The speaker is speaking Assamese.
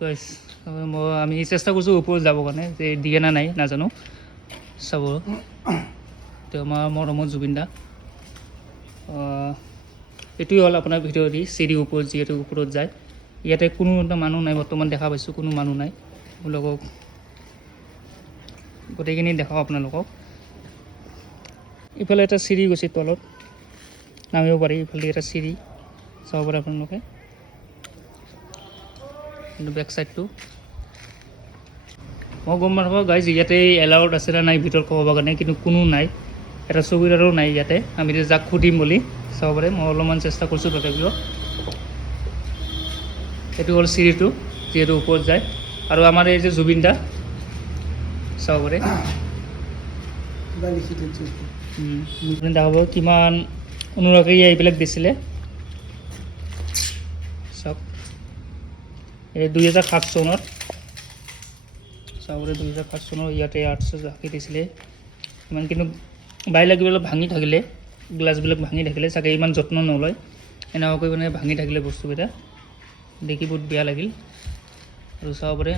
গাইছ আমি চেষ্টা কৰিছোঁ ওপৰত যাবৰ কাৰণে যে দিয়ে না নাই নাজানো চাব তো আমাৰ মৰমৰ জুবিন দা এইটোৱে হ'ল আপোনাৰ ভিডিঅ' দি চিৰি ওপৰত যিহেতু ওপৰত যায় ইয়াতে কোনো এটা মানুহ নাই বৰ্তমান দেখা পাইছোঁ কোনো মানুহ নাই আপোনালোকক গোটেইখিনি দেখাওঁ আপোনালোকক ইফালে এটা চিৰি গৈছে তলত নামিব পাৰি ইফালে এটা চিৰি চাব পাৰে আপোনালোকে কিন্তু বেক চাইডটো মই গম নাপাওঁ গাইজ ইয়াতে এলাউড আছে না নাই ভিতৰত ক'ব কাৰণে কিন্তু কোনো নাই এটা চকীদাৰো নাই ইয়াতে আমি যাক সুধিম বুলি চাব পাৰে মই অলপমান চেষ্টা কৰিছোঁ তথাপিও এইটো হ'ল চিৰিটো যিহেতু ওপৰত যায় আৰু আমাৰ এই যে জুবিন দা চাব পাৰে জুবিন দা হ'ব কিমান অনুৰাগী এইবিলাক দিছিলে চাওক এই 2007 চনত চাব পাৰে 2007 চনৰ ইয়াতে আৰ্টছ ৰাখি দিছিলে ইমান কিন্তু বাইবিলাক কিবা ভাঙি থাকিলে গ্লাছবিলাক ভাঙি থাকিলে চাগে ইমান যত্ন নলয় এনেকুৱাকৈ মানে ভাঙি থাকিলে বস্তুকেইটা দেখি বহুত বেয়া লাগিল আৰু চাব পাৰে